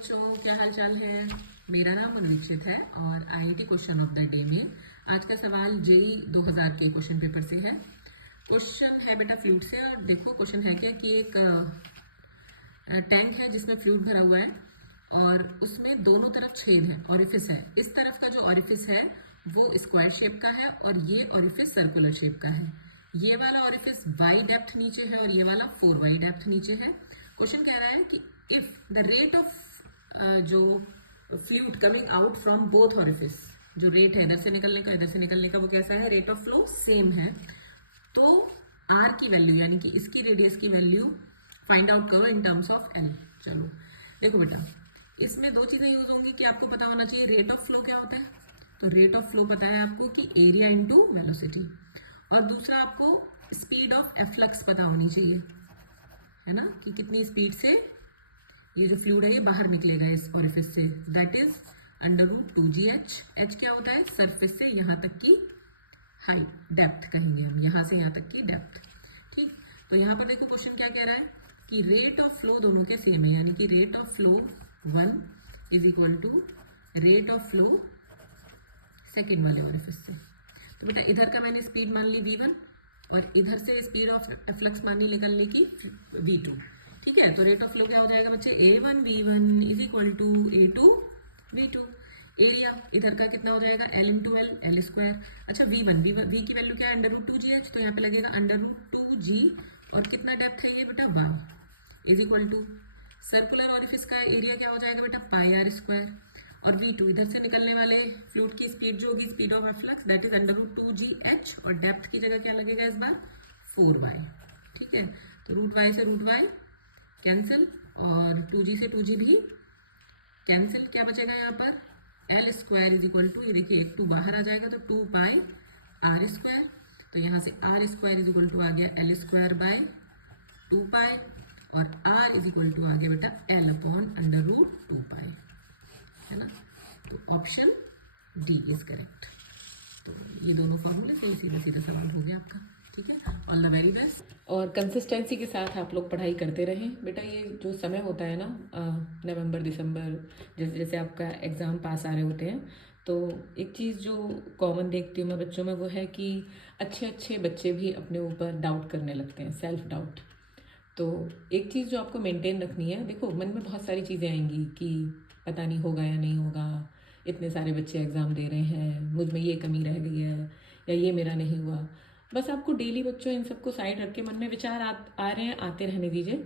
बच्चों, क्या हाल चाल है। मेरा नाम मनवीक्षित है और IIT question of the day में आज का सवाल जेई 2000 के क्वेश्चन पेपर से है। क्वेश्चन है बेटा फ्लूइड से, और देखो क्वेश्चन है क्या कि एक टैंक है जिसमें फ्लूइड भरा हुआ है और उसमें दोनों तरफ छेद है, ऑरिफिस है। इस तरफ का जो ऑरिफिस है वो स्क्वायर शेप का है और ये ऑरिफिस सर्कुलर शेप का है। ये वाला ऑरिफिस वाई डेप्थ नीचे है और ये वाला 4y डेप्थ नीचे है। क्वेश्चन कह रहा है कि इफ द रेट ऑफ जो fluid coming out from both orifice, जो रेट है इधर से निकलने का इधर से निकलने का, वो कैसा है, रेट ऑफ फ्लो सेम है, तो आर की वैल्यू यानी कि इसकी रेडियस की वैल्यू फाइंड आउट करो इन टर्म्स ऑफ एल। चलो देखो बेटा, इसमें दो चीजें यूज होंगी कि आपको पता होना चाहिए रेट ऑफ फ्लो क्या होता है। तो रेट ऑफ फ्लो पता है आपको कि एरिया इनटू वेलोसिटी, और दूसरा आपको स्पीड ऑफ एफ्लक्स पता होनी चाहिए, है ना, कि कितनी स्पीड से ये जो फ्लूइड है ये बाहर निकलेगा इस ऑरिफिस से। That is √2gh। एच क्या होता है, सरफेस से यहाँ तक की हाइट, डेप्थ कहेंगे हम, यहाँ से यहाँ तक की डेप्थ। ठीक, तो यहाँ पर देखो क्वेश्चन क्या कह रहा है कि रेट ऑफ फ्लो दोनों के सेम है, यानी कि rate of flow 1 is equal to rate of flow second वाले ऑरिफिस से। तो बेटा इधर का मैंने स्पीड मान ली v1 और इधर से स्पीड ऑफ एफ्लक्स मानी निकलने की v2। ठीक है, तो रेट ऑफ फ्लो क्या हो जाएगा बच्चे, a1 v1 is equal to a2 v2। Area इधर का कितना हो जाएगा, l into L, L square. अच्छा v1 v की वैल्यू क्या है, √2gh, तो यहाँ पे लगेगा √2g, और कितना डेप्थ है ये बेटा, y is equal to circular orifice का एरिया क्या हो जाएगा बेटा, πr², और v2 इधर से निकलने वाले फ्लूइड की स्पीड जो होगी, speed of efflux, that is √2gh, और डेप्थ की जगह क्या लगेगा इस बार, 4y। ठीक है, तो √y से √y कैंसिल, और 2g से 2g भी कैंसिल। क्या बचेगा यहाँ पर, l² इज इक्वल टू, ये देखिए एक 2 बाहर आ जाएगा तो 2πr², तो यहाँ से r² इज इक्वल टू आ गया l²/2π, और r इज इक्वल टू आ गया बेटा l/√2π, है ना। तो ऑप्शन डी इज करेक्ट। तो ये दोनों फॉर्मूले से सीधा सीधा सवाल हो गया आपका। ठीक है, ऑल द वेरी बेस्ट, और कंसिस्टेंसी के साथ आप लोग पढ़ाई करते रहें बेटा। ये जो समय होता है ना, नवंबर दिसंबर, जैसे जैसे आपका एग्ज़ाम पास आ रहे होते हैं, तो एक चीज़ जो कॉमन देखती हूँ मैं बच्चों में, वो है कि अच्छे अच्छे बच्चे भी अपने ऊपर डाउट करने लगते हैं, सेल्फ डाउट। तो एक चीज़ जो आपको मेंटेन रखनी है, देखो मन में बहुत सारी चीज़ें आएंगी कि पता नहीं होगा या नहीं होगा, इतने सारे बच्चे एग्ज़ाम दे रहे हैं, मुझ में ये कमी रह गई है, या ये मेरा नहीं हुआ। बस आपको डेली बच्चों इन सबको साइड रख के, मन में विचार आ रहे हैं, आते रहने दीजिए।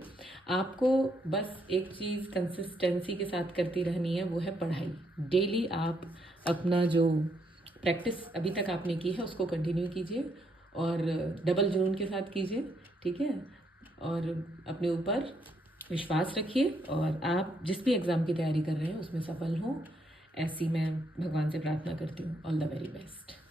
आपको बस एक चीज़ कंसिस्टेंसी के साथ करती रहनी है, वो है पढ़ाई। डेली आप अपना जो प्रैक्टिस अभी तक आपने की है उसको कंटिन्यू कीजिए, और डबल जुनून के साथ कीजिए। ठीक है, और अपने ऊपर विश्वास रखिए, और आप जिस भी एग्ज़ाम की तैयारी कर रहे हैं उसमें सफल हों, ऐसी मैं भगवान से प्रार्थना करती हूँ। All the very best.